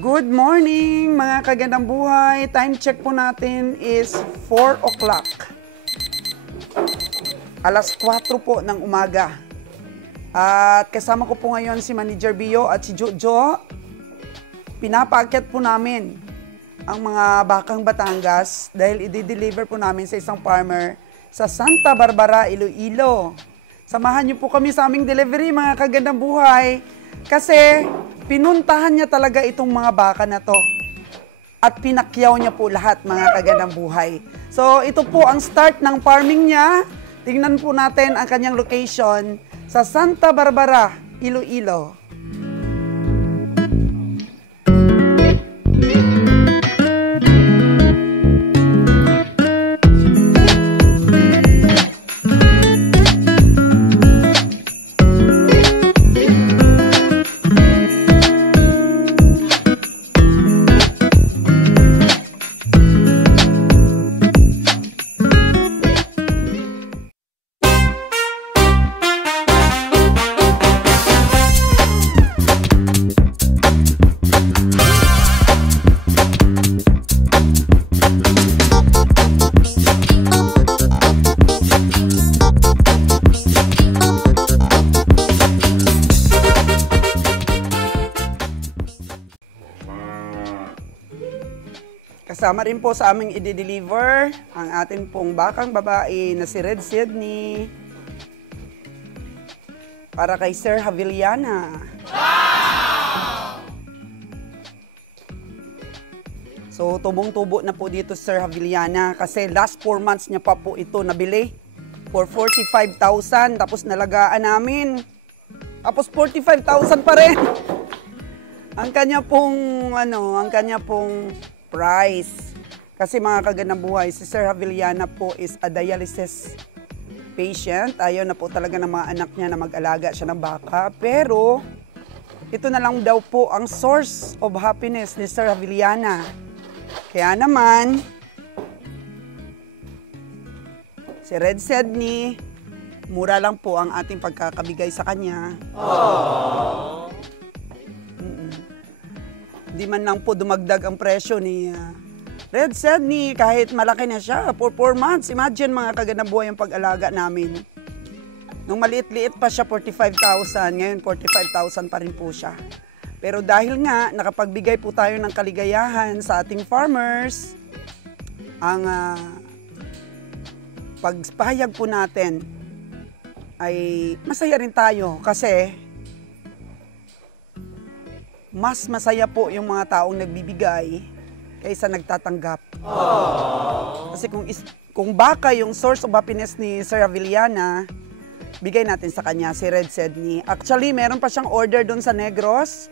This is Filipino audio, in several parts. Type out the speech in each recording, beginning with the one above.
Good morning mga kagandang buhay. Time check po natin is 4 o'clock. Alas 4 po ng umaga. At kasama ko po ngayon si Manager Bio at si Jojo. Pinapaakyat po namin ang mga bakang Batangas dahil i-deliver po namin sa isang farmer sa Santa Barbara, Iloilo. Samahan niyo po kami sa aming delivery mga kagandang buhay kasi pinuntahan niya talaga itong mga baka na to at pinakyaw niya po lahat mga kagandang buhay. So ito po ang start ng farming niya. Tingnan po natin ang kanyang location sa Santa Barbara, Iloilo. Kasama rin po sa aming i-deliver ang atin pong bakang babae na si Red Sydney para kay Sir Javiliana. Wow! So, tubong-tubo na po dito Sir Javiliana kasi last 4 months niya pa po ito nabili for 45,000 tapos nalagaan namin. Tapos 45,000 pa rin. Ang kanya pong price. Kasi mga kagandang buhay, si Sir Javiliana po is a dialysis patient. Ayaw na po talaga ng mga anak niya na mag-alaga siya ng baka. Pero, ito na lang daw po ang source of happiness ni Sir Javiliana. Kaya naman, si Red Sydney, mura lang po ang ating pagkakabigay sa kanya. Aww. Di man lang po dumagdag ang presyo ni Red Sydney kahit malaki na siya for 4 months. Imagine mga kagandang buhay ang pag-alaga namin. Nung maliit-liit pa siya 45,000, ngayon 45,000 pa rin po siya. Pero dahil nga nakapagbigay po tayo ng kaligayahan sa ating farmers, ang pagpahayag po natin ay masaya rin tayo kasi mas masaya po yung mga taong nagbibigay kaysa nagtatanggap. Aww. Kasi kung baka yung source of happiness ni Sir Javiliana, bigay natin sa kanya, si Red Sydney. Actually, meron pa siyang order doon sa Negros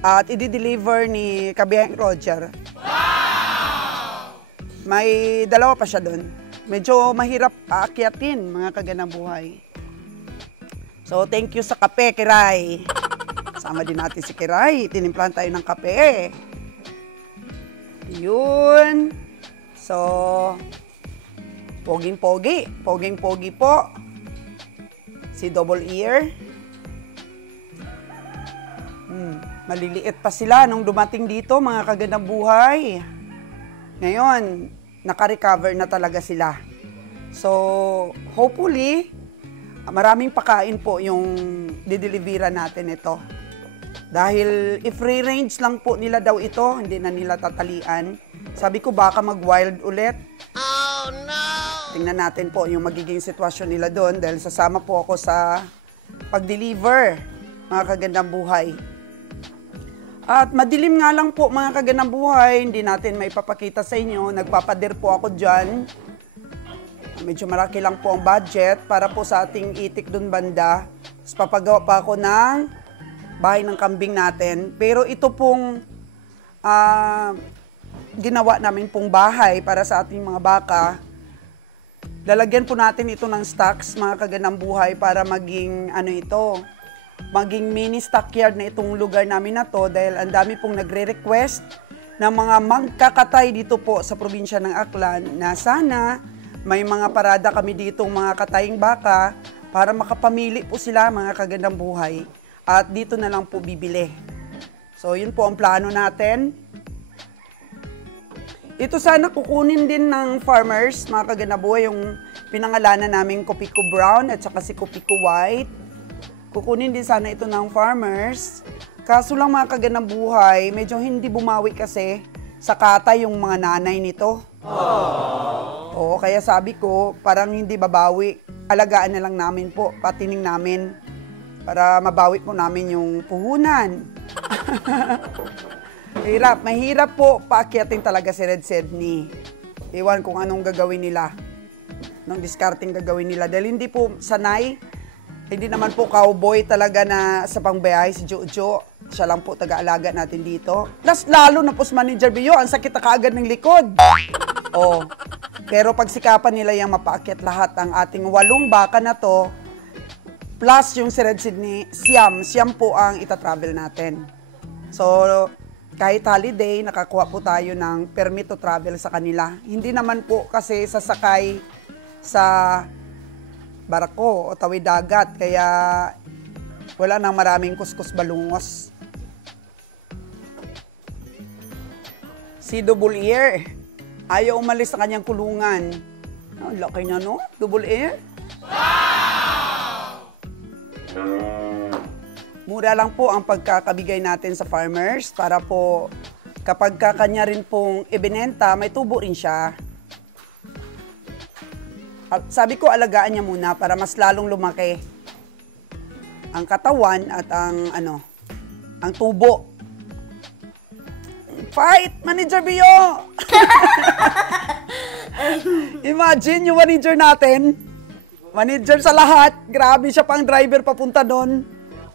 at i-deliver ni Kabihang Roger. Wow! May dalawa pa siya doon. Medyo mahirap aakyatin, mga kagandang buhay. So, thank you sa kape, Kiray. Sama din natin si Kiray. Tinimplahan tayo ng kape. Yun. So, poging-pogi. Poging-pogi po. Si Double Ear. Maliliit pa sila nung dumating dito, mga kagandang buhay. Ngayon, naka-recover na talaga sila. So, hopefully, maraming pakain po yung didelivera natin ito. Dahil i-free range lang po nila daw ito, hindi na nila tatalian. Sabi ko baka mag-wild ulit. Oh no! Tingnan natin po yung magiging sitwasyon nila doon dahil sasama po ako sa pag-deliver, mga kagandang buhay. At madilim nga lang po mga kagandang buhay, hindi natin maipapakita sa inyo. Nagpapader po ako dyan. Medyo malaki lang po ang budget para po sa ating itik doon banda. Tapos papagawa pa ako ng bahay ng kambing natin. Pero ito pong ginawa namin pong bahay para sa ating mga baka. Lalagyan po natin ito ng stocks, mga kagandang buhay, para maging maging mini stockyard na itong lugar namin na to dahil ang dami pong nagre-request ng mga magkakatay dito po sa probinsya ng Aklan na sana may mga parada kami dito mga kataying baka para makapamili po sila, mga kagandang buhay. At dito na lang po bibili. So, yun po ang plano natin. Ito sana kukunin din ng farmers, mga kaganabuhay, yung pinangalanan namin Kopiko Brown at saka si Kopiko White. Kukunin din sana ito ng farmers. Kaso lang mga kaganabuhay, medyo hindi bumawi kasi sa kata yung mga nanay nito. Oo, kaya sabi ko, parang hindi babawi. Alagaan na lang namin po, patining namin. Para mabawi po namin yung puhunan. Mahirap po paakyatin talaga si Red Sydney. Iwan kung anong gagawin nila. Anong discarding gagawin nila. Dahil hindi po sanay. Hindi naman po cowboy talaga na sa pangbayay si Jojo. Siya lang po taga-alaga natin dito. Lalo na po si Manager Bio, ang sakit na kaagad ng likod. Oh. Pero pagsikapan nila yung mapaakyat lahat ang ating 8 baka na to, plus yung si Red Sydney, siyam po ang itatravel natin. So, kahit holiday, nakakuha po tayo ng permit to travel sa kanila. Hindi naman po kasi sasakay sa barako o tawid dagat, kaya wala nang maraming kuskus balungos. Si Double Ear, ayaw umalis sa kanyang kulungan. Oh, laki na, no? Double Ear? Mura lang po ang pagkakabigay natin sa farmers para po kapag kanya rin pong ibinenta, may tubo rin siya. Sabi ko, alagaan niya muna para mas lalong lumaki ang katawan at ang tubo. Fight, Manager Bio! Imagine yung manager natin, manager sa lahat, grabe siya pang driver papunta doon.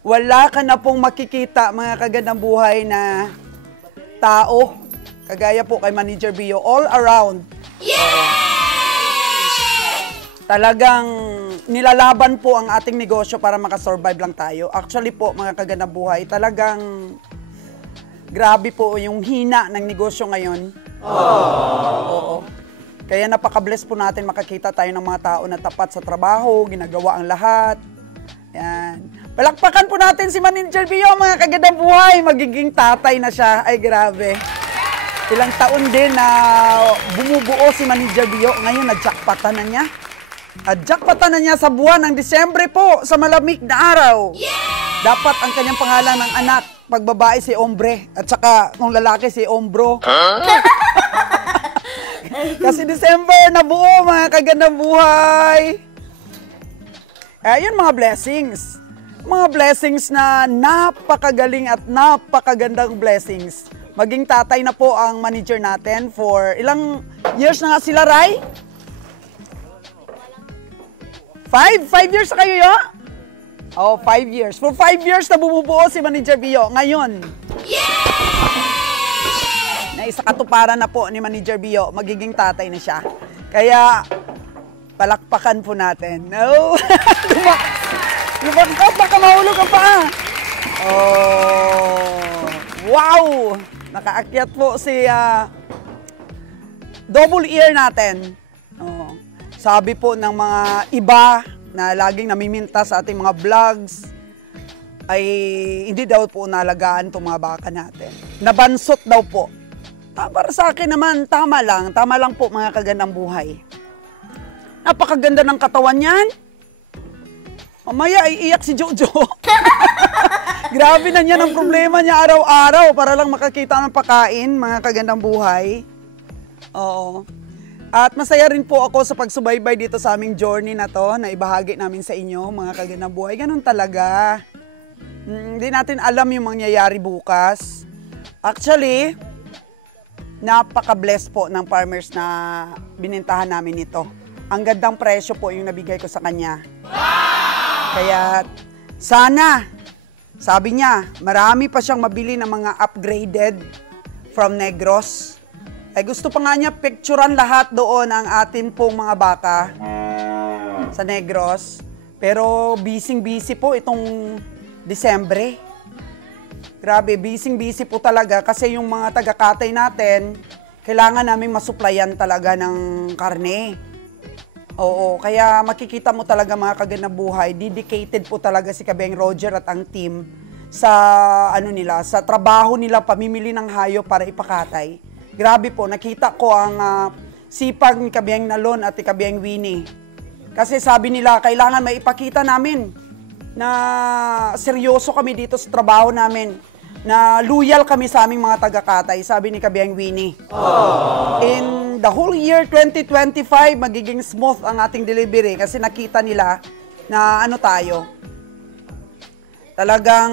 Wala ka na pong makikita, mga kagandang buhay na tao. Kagaya po kay Manager Bio, all around. Talagang nilalaban po ang ating negosyo para makasurvive lang tayo. Actually po, mga kagandang buhay, talagang grabe po yung hina ng negosyo ngayon. Oo. Kaya napaka-bless po natin makakita tayo ng mga tao na tapat sa trabaho, ginagawa ang lahat. Yan. Palakpakan po natin si Manager Bio, mga kagandang buhay. Magiging tatay na siya. Ay, grabe. Ilang taon din na bumubuo si Manager Bio. Ngayon, na-jackpotan na niya. Jackpotan na niya sa buwan ng Disyembre po, sa malamig na araw. Dapat ang kanyang pangalan ng anak, pag babae si Ombre, at saka kung lalaki si Ombro. Kasi December na buo, mga kagandang buhay. Ayun, mga blessings. Mga blessings na napakagaling at napakagandang blessings. Maging tatay na po ang manager natin for ilang years na nga sila, Ray? 5 years na kayo, yo? Oh, 5 years. For 5 years na bumubuo si Manager Bio. Ngayon, na isa katuparan na po ni Manager Bio, magiging tatay na siya. Kaya, palakpakan po natin. No? Lumakot, baka mahulog ka pa. Oh, wow! Nakaakyat po si Double Ear natin. Oh. Sabi po ng mga iba na laging namiminta sa ating mga vlogs, ay hindi daw po nalagaan itong mga baka natin. Nabansot daw po. Para sa akin naman, tama lang po, mga kagandang buhay. Napakaganda ng katawan niyan. Mamaya iiyak si Jojo. Grabe na niya ang problema niya araw-araw para lang makakita ng pagkain, mga kagandang buhay. Oo. At masaya rin po ako sa pagsubaybay dito sa aming journey na to, na ibahagi namin sa inyo, mga kagandang buhay. Ganun talaga. Hindi natin alam yung mangyayari bukas. Actually, napaka-bless po ng farmers na binintahan namin ito. Ang gandang presyo po yung nabigay ko sa kanya. Kaya sana, sabi niya, marami pa siyang mabili ng mga upgraded from Negros. Ay gusto pa nga niya picturean lahat doon ang atin pong mga baka sa Negros. Pero busy po itong Disyembre. Grabe, busy po talaga kasi yung mga taga-katay natin, kailangan namin masuplayan talaga ng karne. Oo, kaya makikita mo talaga, mga kagandang buhay, dedicated po talaga si Kabeng Roger at ang team sa ano nila, sa trabaho nila pamimili ng hayop para ipakatay. Grabe po, nakita ko ang sipag ni Kabiyang Nalon at ni Kabiyang Winnie. Kasi sabi nila, kailangan maipakita namin na seryoso kami dito sa trabaho namin, na loyal kami sa aming mga taga-katay, sabi ni Kabiyang Winnie. In the whole year 2025, magiging smooth ang ating delivery kasi nakita nila na ano tayo, talagang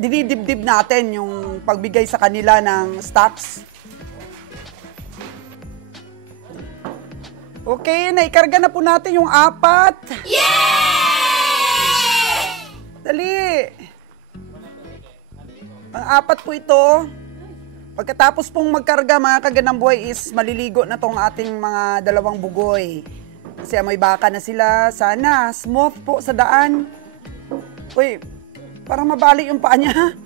dinidibdib natin yung pagbigay sa kanila ng stocks. Okay, naikarga na po natin yung 4. Yay! Dali! Ang 4 po ito. Pagkatapos pong magkarga, mga kaganang buhay, is maliligo na tong ating mga dalawang bugoy. Kasi may baka na sila. Sana, smooth po sa daan. Uy, parang mabali yung paa niya.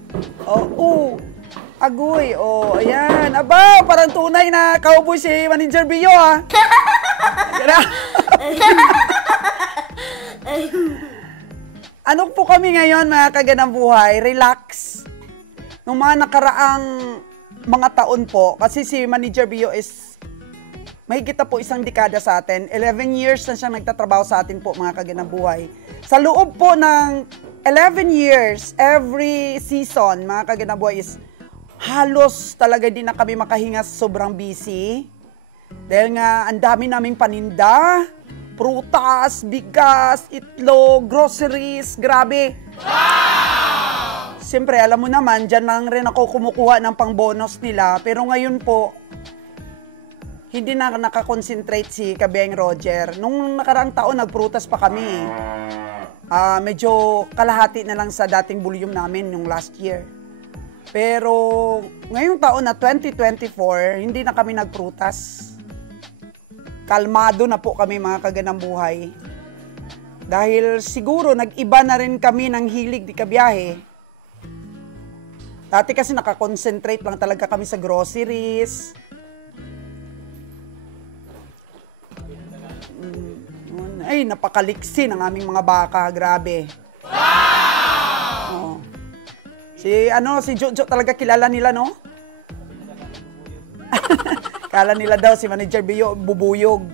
Agoy. Ayan. Aba, parang tunay na cowboy si Manager Bio, ha? Ano po kami ngayon, mga kaganang buhay? Relax. Nung mga nakaraang mga taon po, kasi si Manager Bio is mahigit na po 1 dekada sa atin. 11 years na siya nagtatrabaho sa atin po, mga kaganang buhay. Sa loob po ng 11 years, every season, mga kaganang buhay, is halos talaga din na kami makahinga, sobrang busy. Dahil nga, ang dami naming paninda, prutas, bigas, itlog, groceries, grabe. Wow! Siyempre, alam mo naman, dyan lang rin ako kumukuha ng pang-bonus nila. Pero ngayon po, hindi na nakakonsentrate si Kabiyang Roger. Nung nakaraang taon, nagprutas pa kami. Medyo kalahati na lang sa dating volume namin yung last year. Pero ngayong taon na 2024, hindi na kami nagprutas. Kalmado na po kami, mga kaganang buhay. Dahil siguro nag-iba na rin kami ng hilig di kabiyahe. Dati kasi nakakonsentrate lang talaga kami sa groceries. Ay, napakaliksi ng aming mga baka, grabe. Wow! Si Jojo talaga kilala nila, no? Kala nila daw si Manager Bio bubuyog.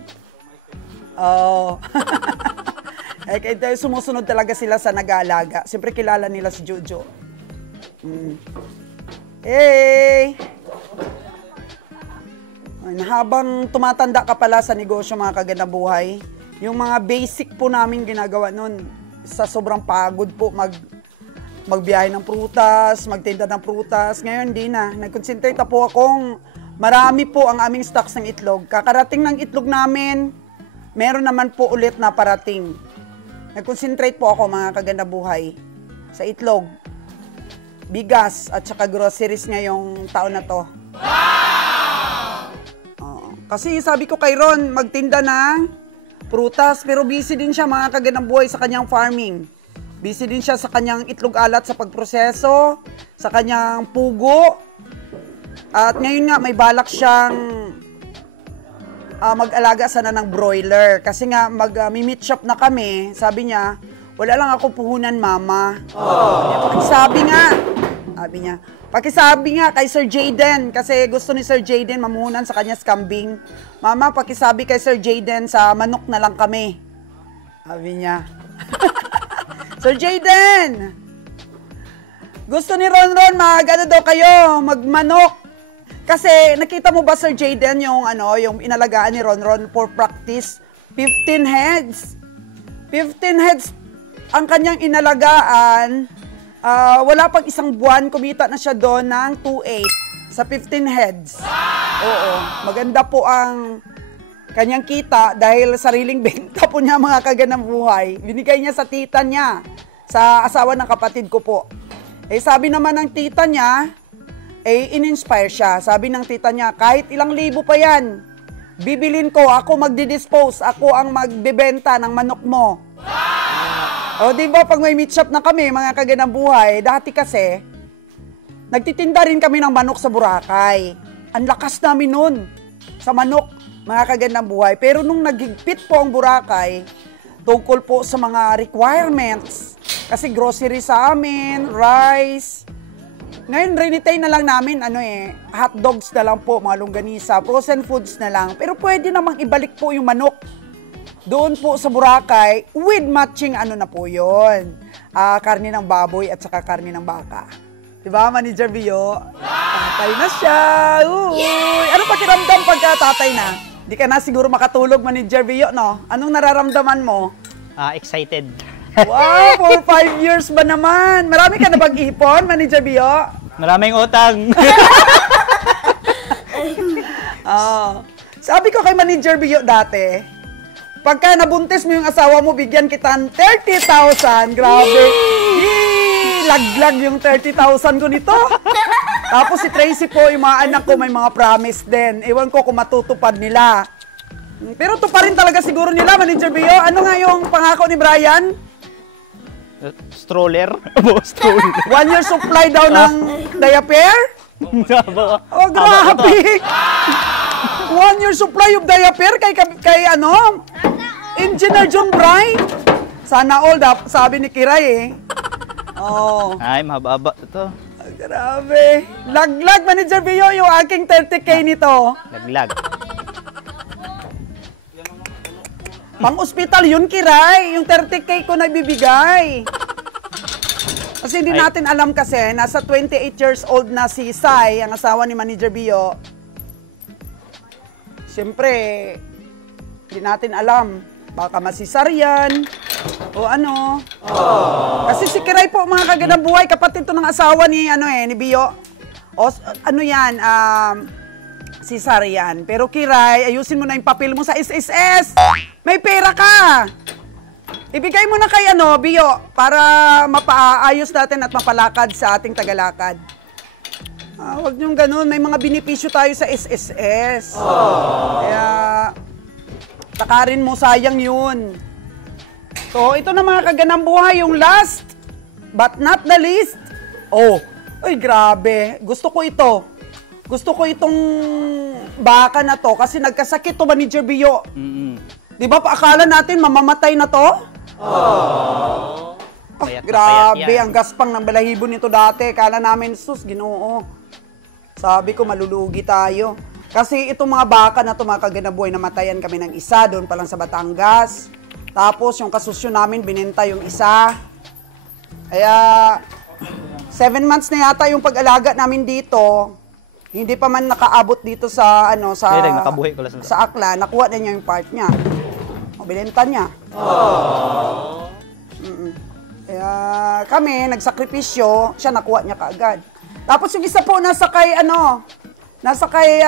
Kaya sumusunod talaga sila sa nag-aalaga. Siyempre kilala nila si Jojo. Hey! Habang tumatanda ka pala sa negosyo, mga kagandang buhay, yung mga basic po namin ginagawa nun, sa sobrang pagod po, magbiyahe ng prutas, magtinda ng prutas. Ngayon, hindi na. Nag-concentrate na po akong marami po ang aming stocks ng itlog. Kakarating ng itlog namin, meron naman po ulit na parating. Nag-concentrate po ako, mga kagandang buhay, sa itlog, bigas, at saka groceries ngayong taon na to. Kasi sabi ko kay Ron, magtinda ng prutas, pero busy din siya, mga kagandang buhay, sa kanyang farming. Busy din siya sa kanyang itlog alat sa pagproseso, sa kanyang pugo. At ngayon nga, may balak siyang mag-alaga sana ng broiler. Kasi nga, mag-meat shop na kami. Sabi niya, wala lang ako puhunan, mama. Pakisabi nga kay Sir Jayden. Kasi gusto ni Sir Jayden mamuhunan sa kanya kambing. Mama, pakisabi kay Sir Jayden sa manok na lang kami. Sabi niya. Sir Jayden! Gusto ni Ron mag-ano daw kayo, magmanok. Kasi nakita mo ba, Sir Jayden, yung inalagaan ni Ron for practice? 15 heads. 15 heads ang kanyang inalagaan. Wala pang 1 buwan, kumita na siya doon ng 2.8 sa 15 heads. Oo, maganda po ang kanyang kita dahil sariling benta po niya, mga kagandang buhay. Binigay niya sa tita niya, sa asawa ng kapatid ko po. Sabi naman ng tita niya, in-inspire siya. Sabi ng tita niya, kahit ilang libo pa yan, bibilin ko, ako magdi-dispose, ako ang magbebenta ng manok mo. O, diba, pag may meat shop na kami, mga kagandang buhay, dati kasi, nagtitinda rin kami ng manok sa Boracay. Ang lakas namin nun sa manok, mga kagandang buhay. Pero nung naghigpit po ang Boracay, tungkol po sa mga requirements, Kasi grocery sa amin, rice. Ngayon, rinitay na lang namin, hot dogs na lang po, mga longganisa, frozen foods na lang. Pero pwede namang ibalik po yung manok doon po sa Boracay with matching na po yun. Karne ng baboy at saka karne ng baka. Diba, Manager Bio? Tatay na siya! Uy! Ano pakiramdam pagka tatay na? Di ka na siguro makatulog, Manager Bio, no? Anong nararamdaman mo? Excited. Wow! For 5 years ba naman? Marami ka na pag-ipon, Manager Bio? Maraming utang. Sabi ko kay Manager Bio dati, pagka nabuntis mo yung asawa mo, bigyan kita ng 30,000. Grabe. Laglag yung 30,000 ko nito. Tapos si Tracy po, yung mga anak ko, may mga promise din. Ewan ko kung matutupad nila. Pero tuparin talaga siguro nila, Manager Bio. Ano nga yung pangako ni Brian? Stroller? Stroller. 1 year supply daw ng diaper? Oh, grabe! 1 year supply of diaper kay Engineer John Bry? Sana all, sabi ni Kiray eh. Oh. Ay, mahaba ito. Grabe. Laglag, Manager Bio, yung aking 30K nito. Laglag. Pang-ospital yun, Kiray. Yung 30K ko nagbibigay. Kasi hindi natin alam kasi, nasa 28 years old na si Sai, ang asawa ni Manager Bio. Siyempre, hindi natin alam. Baka masisaryan. O ano. Kasi si Kiray po, mga kagandang buhay, kapatid to ng asawa ni, ni Bio. O, cesarean. Pero Kiray, ayusin mo na yung papel mo sa SSS. May pera ka. Ibigay mo na kay Bio, para mapaayos natin at mapalakad sa ating tagalakad. Huwag niyong ganun, may mga benepisyo tayo sa SSS. Kaya, takarin mo, sayang yun. So, ito na mga kagandang buhay, yung last, but not the least. Ay grabe, gusto ko ito. Gusto ko itong baka na to kasi nagkasakit to, Manager Bio. Di ba paakala natin mamamatay na to? Grabe, ang gaspang ng balahibo nito dati. Kala namin, sus, Ginoo. Sabi ko, malulugi tayo. Kasi itong mga baka na to, mga kagandang buhay, namatayan kami ng isa doon pa lang sa Batangas. Tapos yung kasusyo namin, binenta yung isa. Kaya, 7 months na yata yung pag-alaga namin dito. Hindi pa man nakaabot dito sa, nakabuhay ko lang sa Akla. Nakuha na niya yung part niya. O, binenta niya. Kaya kami, nagsakripisyo, siya nakuha niya kaagad. Tapos yung isa po, nasa kay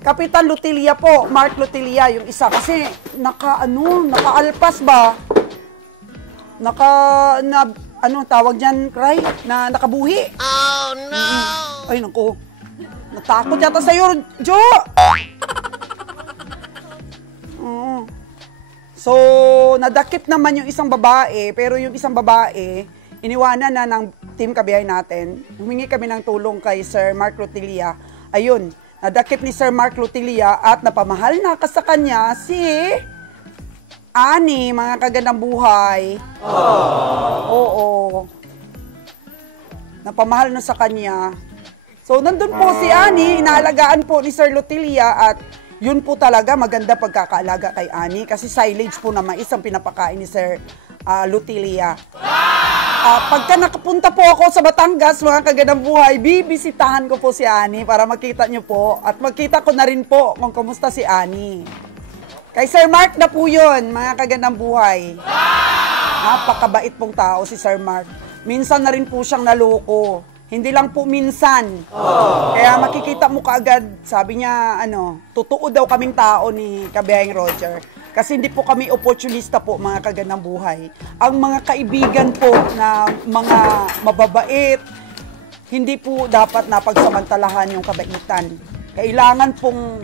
Kapitan Lutilia po, Mark Lutilia, yung isa. Kasi, nakaalpas ba? Tawag dyan, Cry? Na nakabuhi. Oh, no! Ay, naku. Natakot yata sa'yo, Jo! So, nadakip naman yung isang babae, pero yung isang babae, iniwanan na ng team kabiyahe natin. Humingi kami ng tulong kay Sir Mark Lutilia. Ayun, nadakip ni Sir Mark Lutilia at napamahal na sa kanya si Ani, mga kagandang buhay. Oo. Napamahal na sa kanya. So, nandun po si Ani, inaalagaan po ni Sir Lutilia at yun po talaga maganda pagkakaalaga kay Ani kasi silage po na mais ang pinapakain ni Sir Lutilia. Pagka nakapunta po ako sa Batangas, mga kagandang buhay, bibisitahan ko po si Ani para makita nyo po at makita ko na rin po kung kamusta si Ani. Kay Sir Mark na po yun, mga kagandang buhay. Napakabait pong tao si Sir Mark. Minsan na rin po siyang naloko. Hindi lang po minsan. Kaya makikita mo kaagad, sabi niya, totoo daw kaming tao ni Kabihayeng Roger. Kasi hindi po kami opportunista po, mga kagandang buhay. Ang mga kaibigan po na mga mababait, hindi po dapat napagsamantalahan yung kabaitan. Kailangan pong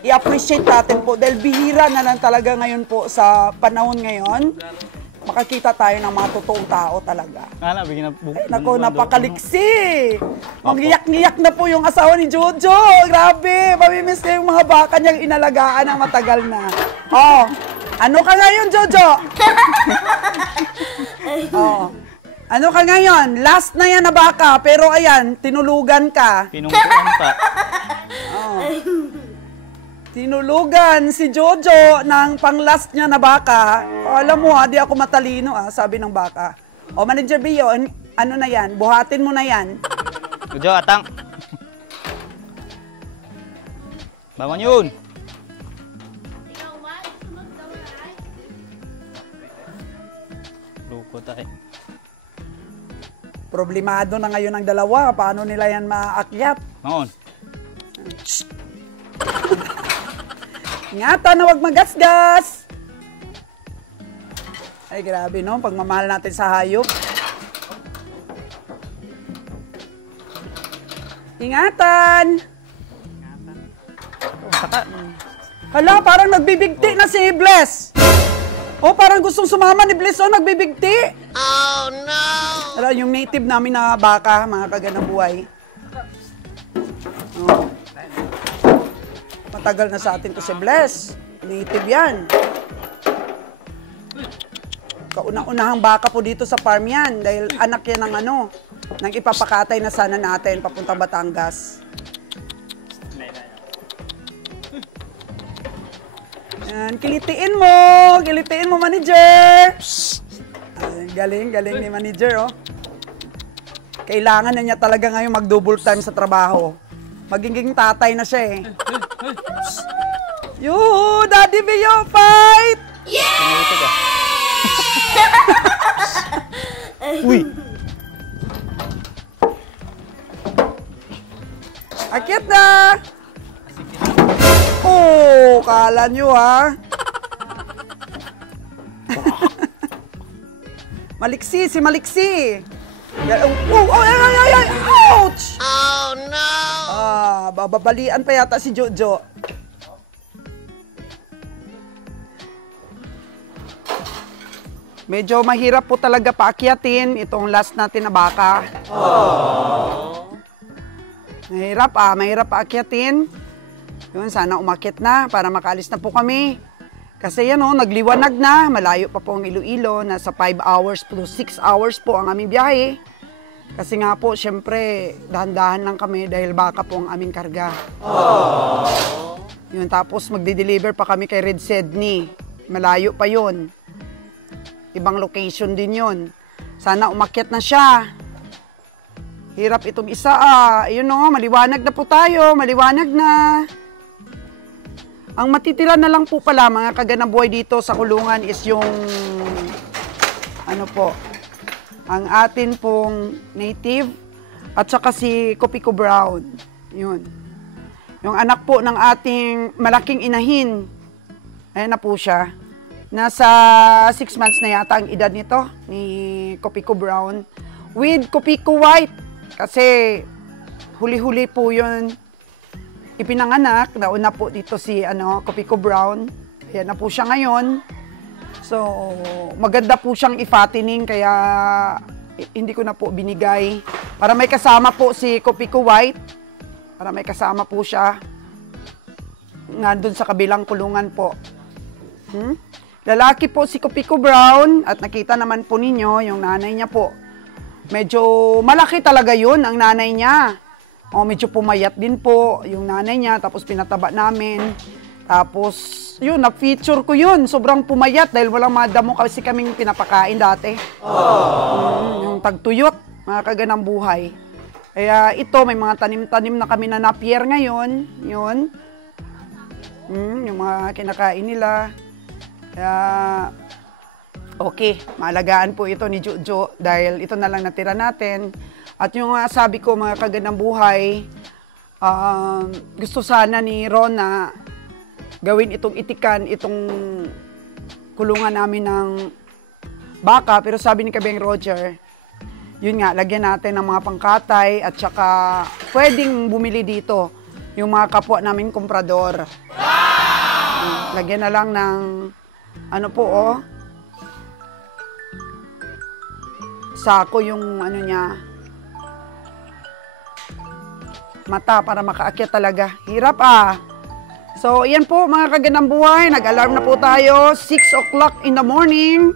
i-appreciate natin po dahil bihira na lang talaga ngayon po sa panahon ngayon. Makakita tayo ng mga totoong tao talaga. Nako, napakaliksi! Mangiyak-ngiyak na po yung asawa ni Jojo. Grabe! Mamimiss niya yung mga baka niyang inalagaan ng matagal na. Ano ka ngayon, Jojo? Oo. Ano ka ngayon? Last na yan na baka, pero ayan, tinulugan ka. Pinungkuan pa. Oo. Tinulugan si Jojo ng pang-last niya na baka. Alam mo di ako matalino sabi ng baka. O, Manager Bio, ano na yan? Buhatin mo na yan. Jojo, atang. Bangon yun. Luko tayo. Problemado na ngayon ang dalawa. Paano nila yan maakyat? Bangon. Ingatan na wag magasgas. Ay, grabe no, pagmamahal natin sa hayop. Ingatan! Hala, parang nagbibigti na si Bless. Parang gustong sumama ni Bless, nagbibigti. Oh, no! Hala, yung native namin na baka, mga kaganang buhay. Matagal na sa atin to si Bless. Native yan. Kauna-unahang baka po dito sa farm yan dahil anak yan ng ng ipapakatay na sana natin papuntang Batangas. Yan, kilitiin mo manager. Galing ni manager Kailangan na niya talaga ngayon mag-double time sa trabaho. Magiging tatay na siya Yoo, Daddy Bio, fight! Yeah! Uy! Akyat na! Kala nyo Maliksi, si Maliksi! Ay! Ouch! Oh no! Bababalian pa yata si Jojo. Medyo mahirap po talaga paakyatin itong last natin na baka. Mahirap paakyatin. Yun, sana umakyat na para makaalis na po kami. Kasi yan nagliwanag na. Malayo pa po ang Iloilo. Nasa 5 hours to 6 hours po ang aming biyahe. Kasi nga po, syempre, dahan-dahan lang kami dahil baka po ang aming karga. Yun, tapos magde-deliver pa kami kay Red Sydney. Malayo pa yun. Ibang location din yun. Sana umakyat na siya. Hirap itong isa Ayun maliwanag na po tayo. Maliwanag na. Ang matitira na lang po pala mga kaganang buhay dito sa kulungan is yung ang atin pong native at saka si Kopiko Brown. Yun. Yung anak po ng ating malaking inahin. Ayan na po siya. Nasa 6 months na yata ang edad nito ni Kopiko Brown with Kopiko White. Kasi huli-huli po yun ipinanganak. Nauna po dito si Kopiko Brown. Ayan na po siya ngayon. So, maganda po siyang i-fattening kaya hindi ko na po binigay. Para may kasama po si Kopiko White. Para may kasama po siya. Nandun sa kabilang kulungan po. Lalaki po si Kopiko Brown at nakita naman po ninyo yung nanay niya po. Medyo malaki talaga yun ang nanay niya. Medyo pumayat din po yung nanay niya tapos pinataba namin. Tapos yun, na-feature ko yun. Sobrang pumayat dahil walang madamo kasi kaming pinapakain dati. Yung tagtuyot, mga kaganang buhay. Kaya ito, may mga tanim-tanim na kami na napier ngayon. Yun. Yung mga kinakain nila. Kaya, okay, maalagaan po ito ni Jojo dahil ito na lang natira natin. At yung sabi ko, mga kaganang buhay, gusto sana ni Ron na gawin itong itikan, itong kulungan namin ng baka. Pero sabi ni Kabeng Roger, yun nga, lagyan natin ng mga pangkatay at saka pwedeng bumili dito yung mga kapwa namin komprador. Lagyan na lang ng sako yung niya, mata para makaakyat talaga. Hirap So, yan po mga kaganang buhay. Nag-alarm na po tayo. 6 o'clock in the morning.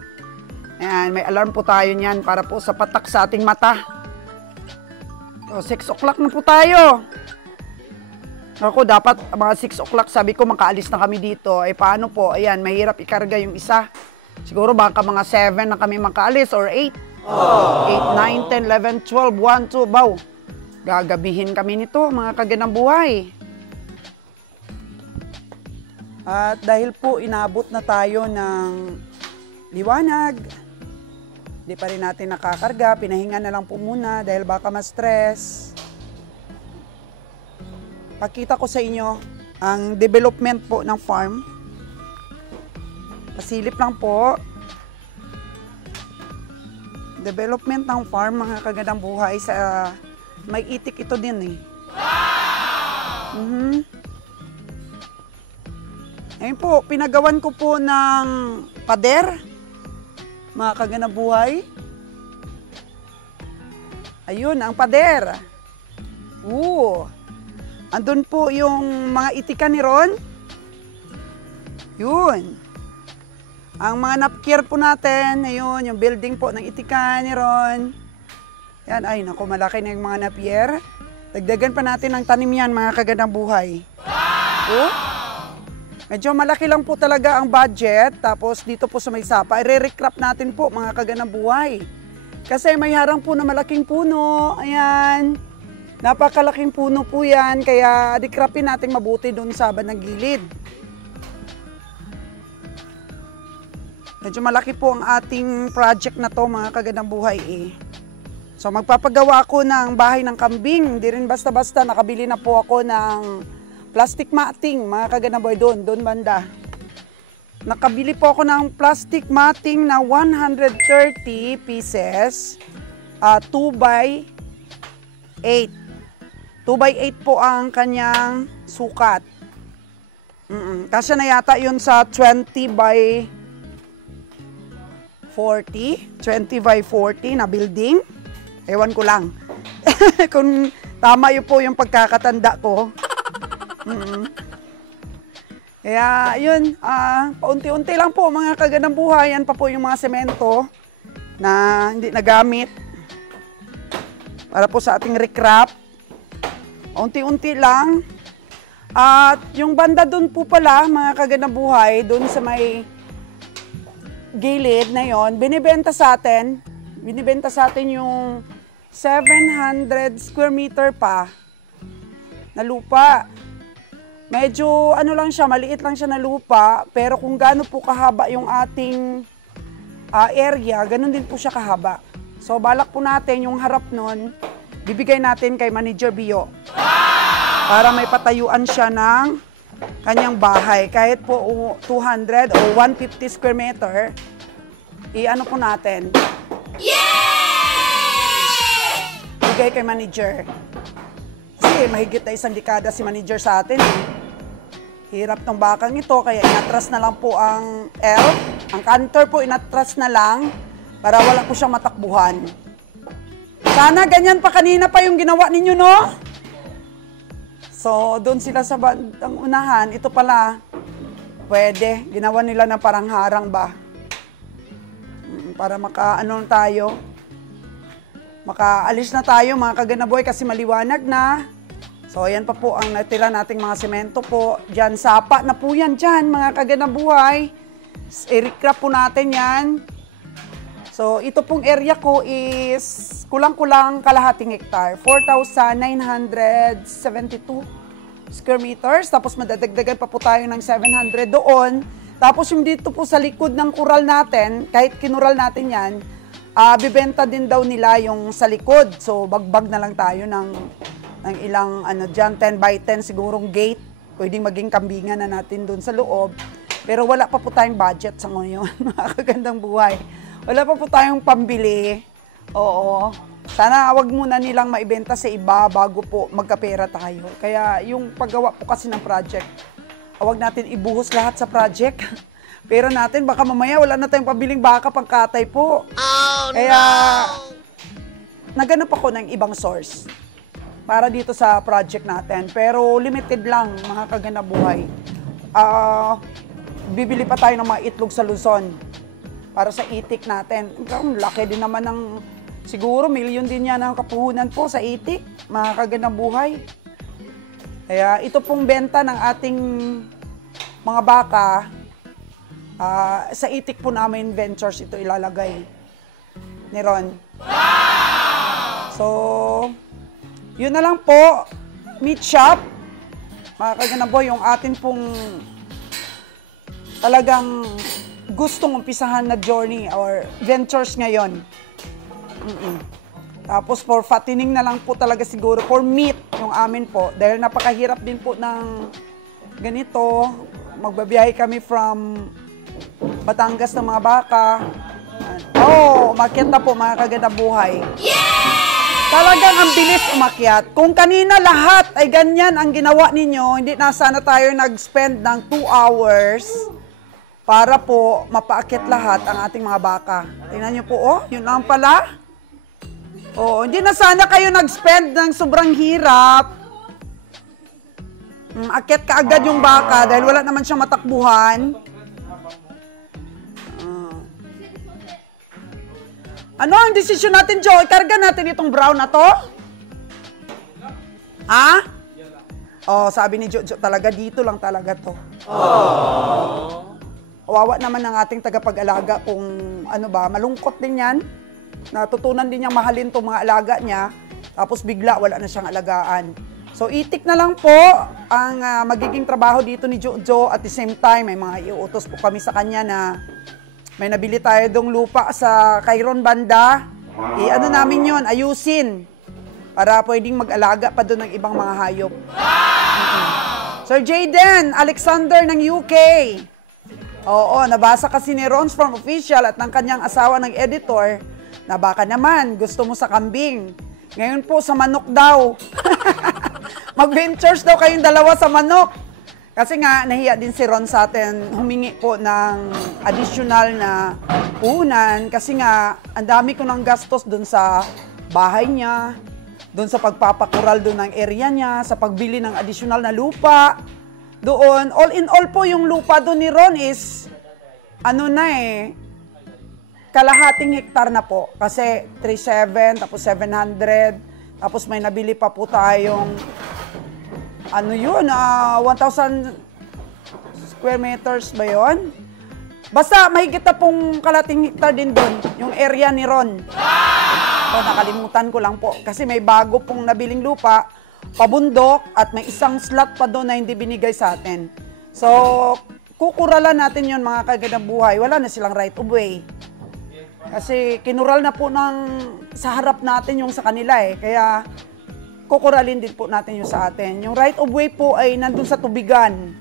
Ayan, may alarm po tayo niyan para po sa patak sa ating mata. So, 6 o'clock na po tayo. Ako, dapat mga 6 o'clock, sabi ko, makaalis na kami dito. Eh, paano po? Ayan, mahirap ikarga yung isa. Siguro baka mga 7 na kami makaalis or 8. 8, 9, 10, 11, 12, 1, 2, baw. Gagabihin kami nito, mga kaganang buhay. At dahil po inabot na tayo ng liwanag, di pa rin natin nakakarga, pinahinga na lang po muna dahil baka ma-stress. Pakita ko sa inyo ang development po ng farm. Pasilip lang po. Development ng farm, mga kagandang buhay, sa may itik ito din eh. Ayun po, pinagawan ko po ng pader, mga kagandang buhay. Ayun, ang pader. Andun po yung mga itikan ni Ron. Yun. Ang mga napkier po natin, ayun, yung building po ng itikan ni Ron. Yan, ay naku, malaki na yung mga napier. Dagdagan pa natin ang tanim yan, mga kagandang buhay. Medyo malaki lang po talaga ang budget. Tapos dito po sa may sapa, i-recrop natin po, mga kagandang buhay. Kasi may harang po na malaking puno. Ayan. Napakalaking puno po yan. Kaya recropin natin mabuti doon sa bandang gilid. Medyo malaki po ang ating project na to, mga kagandang buhay eh. So magpapagawa ako ng bahay ng kambing. Hindi rin basta-basta, nakabili na po ako ng plastic matting, mga kagandang buhay, doon banda. Nakabili po ako ng plastic matting na 130 pieces, 2x8. 2x8 po ang kanyang sukat. Kasi na yata yun sa 20x40 na building. Ewan ko lang. Kung tama yun po yung pagkakatanda ko. Kaya yun, paunti-unti lang po, mga kagandang buhay. Yan pa po yung mga semento na hindi nagamit para po sa ating recrop. Unti-unti lang. At yung banda doon po pala, mga kagandang buhay, doon sa may gilid na yon, binibenta sa atin yung 700 square meter pa na lupa. Medyo ano lang siya, maliit lang siya na lupa, pero kung gaano po kahaba yung ating area, ganun din po siya kahaba. So balak po natin yung harap nun, bibigay natin kay Manager Bio. Para may patayuan siya ng kanyang bahay. Kahit po 200 o 150 square meter, i-ano po natin. Bigay kay Manager. Kasi mahigit na 1 dekada si Manager sa atin. Hirap ng bakang ito, kaya inatras na lang po ang L. Ang canter po inatras na lang para wala po siyang matakbuhan. Sana ganyan pa kanina pa yung ginawa ninyo, no? So, doon sila sa bandang unahan. Ito pala, pwede. Ginawa nila na parang harang ba? Para maka-ano tayo. Makaalis na tayo, mga kaganaboy, kasi maliwanag na. So, ayan pa po ang natira nating mga semento po. Diyan, sapa na po yan dyan, mga kaganabuhay. I-recrop po natin yan. So, ito pong area ko is kulang-kulang kalahating hektar. 4,972 square meters. Tapos madadagdagan pa po tayo ng 700 doon. Tapos yung dito po sa likod ng kural natin, kahit kinural natin yan, bibenta din daw nila yung sa likod. So, bagbag na lang tayo ng ilang, dyan, 10 by 10 sigurong gate. Pwedeng maging kambingan na natin doon sa loob. Pero wala pa po tayong budget sa ngayon, mga kagandang buhay. Wala pa po tayong pambili. Oo. Sana wag muna nilang maibenta sa iba bago po magkapera tayo. Kaya yung paggawa po kasi ng project, wag natin ibuhos lahat sa project. Pero natin, baka mamaya wala na tayong pabiling baka pangkatay po. Kaya naghanap ako ng ibang source para dito sa project natin. Pero limited lang, mga kaganabuhay. Bibili pa tayo ng mga itlog sa Luzon. para sa itik natin. Ang laki din naman ng, siguro milyon din yan ang kapuhunan po sa itik, mga kagandang buhay. Kaya ito pong benta ng ating mga baka, sa itik po namin ventures ito ilalagay ni Ron. So, yun na lang po, meat shop. Mga kagandang buhay, yung atin pong talagang gustong umpisahan na journey or ventures ngayon. Tapos for fattening na lang po talaga siguro, for meat yung amin po. Dahil napakahirap din po ng ganito. Magbabiyahe kami from Batangas ng mga baka. Umakyat na po mga kagandang buhay. Talagang ang bilis umakyat. Kung kanina lahat ay ganyan ang ginawa ninyo, hindi na sana tayo nag-spend ng 2 hours para po mapaakyat lahat ang ating mga baka. Tingnan nyo po, yun lang pala. Hindi na sana kayo nag-spend ng sobrang hirap. Akyat ka agad yung baka dahil wala naman siyang matakbuhan. Ano ang desisyon natin, Joe? Ikarga natin itong brown na to? Ha? Sabi ni Jojo, talaga dito lang talaga to. Wawa naman ng ating tagapag-alaga kung malungkot din yan. Natutunan din niyang mahalin itong mga alaga niya, tapos bigla wala na siyang alagaan. So itik na lang po ang magiging trabaho dito ni Jojo. At the same time, may mga iuutos po kami sa kanya na may nabili tayo dong lupa sa Cairon banda. Namin yon, ayusin. Para pwedeng mag-alaga pa doon ng ibang mga hayop. Sir Jayden Alexander ng UK. Nabasa kasi ni Ron's Farm Official at ng kanyang asawa ng editor na baka naman gusto mo sa kambing. Ngayon po sa manok daw. Mag-ventures daw kayong dalawa sa manok. Kasi nga, nahiya din si Ron sa atin, humingi po ng additional na puhunan. Kasi nga, ang dami ko ng gastos dun sa bahay niya, dun sa pagpapakural dun ng area niya, sa pagbili ng additional na lupa. Doon, all in all po yung lupa doon ni Ron is, kalahating hektar na po. Kasi 3,700, tapos 700, tapos may nabili pa po tayong 1,000 square meters ba yun? Basta mahigit na pong kalating hektar din doon, yung area ni Ron. Nakalimutan ko lang po. Kasi may bago pong nabiling lupa, pabundok, at may isang slot pa doon na hindi binigay sa atin. So, kukuralan natin yun mga kagandang buhay. Wala na silang right of way. Kasi kinural na po sa harap natin yung sa kanila Kaya, kukuralin din po natin yung sa atin. Yung right of way po ay nandun sa tubigan.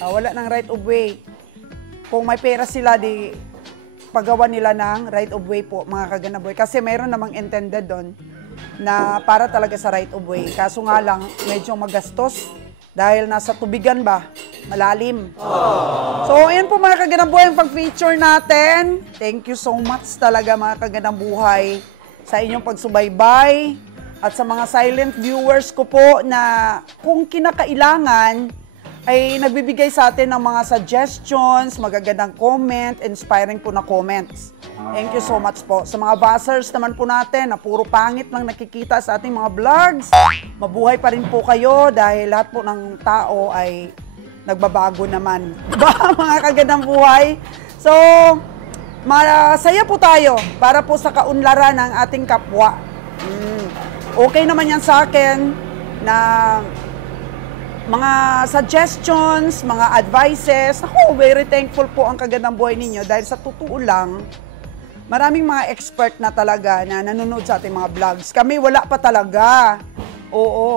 Wala ng right of way. Kung may pera sila, di paggawa nila ng right of way po, mga kaganaboy. Kasi mayroon namang intended doon na para talaga sa right of way. Kaso nga lang, medyo magastos dahil nasa tubigan ba? Malalim. So, ayan po mga kaganaboy ang pag-feature natin. Thank you so much talaga mga kaganabuhay sa inyong pagsubaybay. At sa mga silent viewers ko po na kung kinakailangan ay nagbibigay sa atin ng mga suggestions, magagandang comment, inspiring po na comments. Thank you so much po. Sa mga buzzers naman po natin na puro pangit lang nakikita sa ating mga vlogs, mabuhay pa rin po kayo dahil lahat po ng tao ay nagbabago naman. Diba mga kagandang buhay? So, masaya po tayo para po sa kaunlaran ng ating kapwa. Okay naman yan sa akin na mga suggestions, mga advices. Ako, very thankful po ang kagandang buhay ninyo dahil sa totoo lang, maraming mga expert na talaga na nanonood sa ating mga vlogs. Kami wala pa talaga.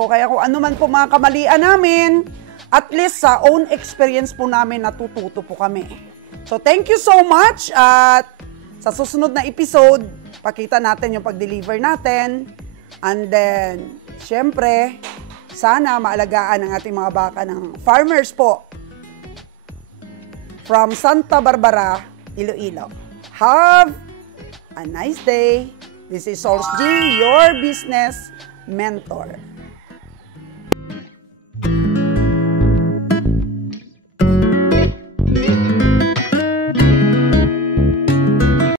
Kaya kung ano man po mga kamalian namin, at least sa own experience po namin natututo po kami. So thank you so much at sa susunod na episode, pakita natin yung pag-deliver natin. And then, syempre, sana maalagaan ang ating mga baka ng farmers po from Santa Barbara, Iloilo. Have a nice day. This is Sols G, your business mentor.